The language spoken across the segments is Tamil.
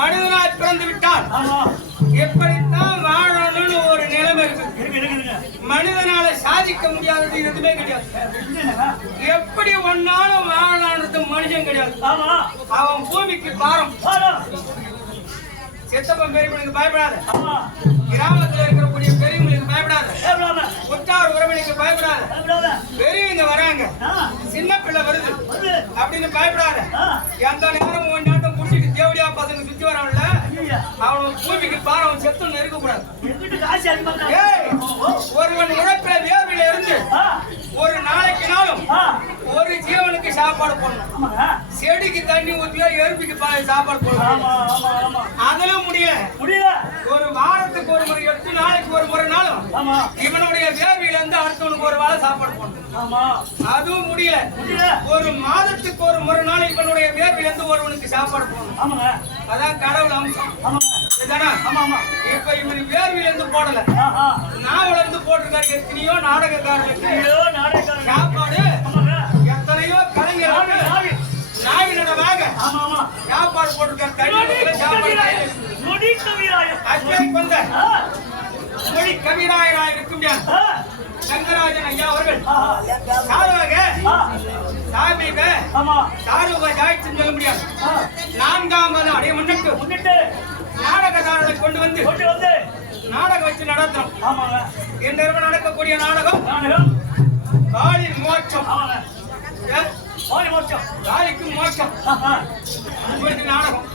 மனிதனாய் பிறந்து விட்டால் எப்படித்தான் வாழணும்னு ஒரு நிலைமை இருக்கு. மனிதனால சாதிக்க முடியாதது எதுவுமே கிடையாது. எப்படி ஒன்னாலும் வாழலான்றது மனுஷன் கிடையாது. அவன் பூமிக்கு பாரம். சித்தப்பன் பெரியவனுக்கு பயப்படாத, கிராமத்துல இருக்கக்கூடிய பெரியவங்களுக்கு பயப்படாத, உற்றார் உறவினருக்கு பயப்படாத, பெரியவங்க வராங்க சின்ன பிள்ளை வருது அப்படின்னு பயப்படாத. எந்த நேரம் ஒன்னாட்டம் குடிச்சிட்டு தேவடியா பசங்க சுத்தி வரான்ல அவனுக்கு பூமிக்கு பாரம் செத்து இருக்க கூடாது. ஒருவன் உழைப்பில வேர்வில இருந்து ஒரு நாளைக்கு நாளும் ஒரு ஜீவனுக்கு சாப்பாடு போடணும். செடிக்கு தண்ணி ஊத்தியோ எறும்பிக்கு சாப்பாடு போடணும். அதிலும் முடியல. ஒரு வாரத்துக்கு ஒரு முறை 8 நாளைக்கு ஒரு முறை நாளும் இவனுடைய வேர்வில இருந்து அடுத்தவனுக்கு ஒரு வேளை சாப்பாடு போடணும். அதுவும் முடியல. ஒரு மாதத்துக்கு ஒரு முறை நாள் இவனுடைய வேர்வில இருந்து ஒருவனுக்கு சாப்பாடு போடணும். அதான் கடவுள் அம்சம். இப்ப இவன் வேர்வில இருந்து போடல, நாவல இருந்து போட்டிருக்காரு. எத்தனையோ நாடகக்காரர்களுக்கு சாப்பாடு, எத்தனையோ கலைஞர்களுக்கு நாவினமாக சாப்பாடு போட்டிருக்காரு. மொழி கவிராயராக இருக்கும் சங்கராஜன் ஐயா அவர்கள் சொல்ல முடியாது. 4ஆவது அடைய முன்னிட்டு நாடகக்காரர்களை கொண்டு வந்து நாடகம் வச்சு நடத்துறோம். இன்றிரவு நடக்கக்கூடிய நாடகம் காலின் மோட்சம். காலிக்கு மோட்சம் நாடகம்.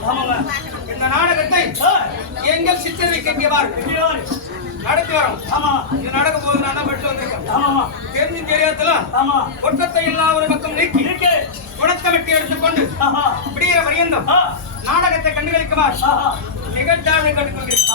இந்த நாடகத்தை எங்கள் சித்தரிக்கின்றவாறு நடத்தி வரோம். இது நடக்கும் போது நான் மட்டும் வந்திருக்கேன். தெரிஞ்சு தெரியாதல குற்றத்தை எல்லா ஒரு பக்கம் நீக்கி குணத்தை வெட்டி எடுத்துக்கொண்டு விடிய வரையந்தம் நாடகத்தை கண்டுகளிக்குமாறு நிகழ்ச்சாவை கண்டுகொள்கிறேன்.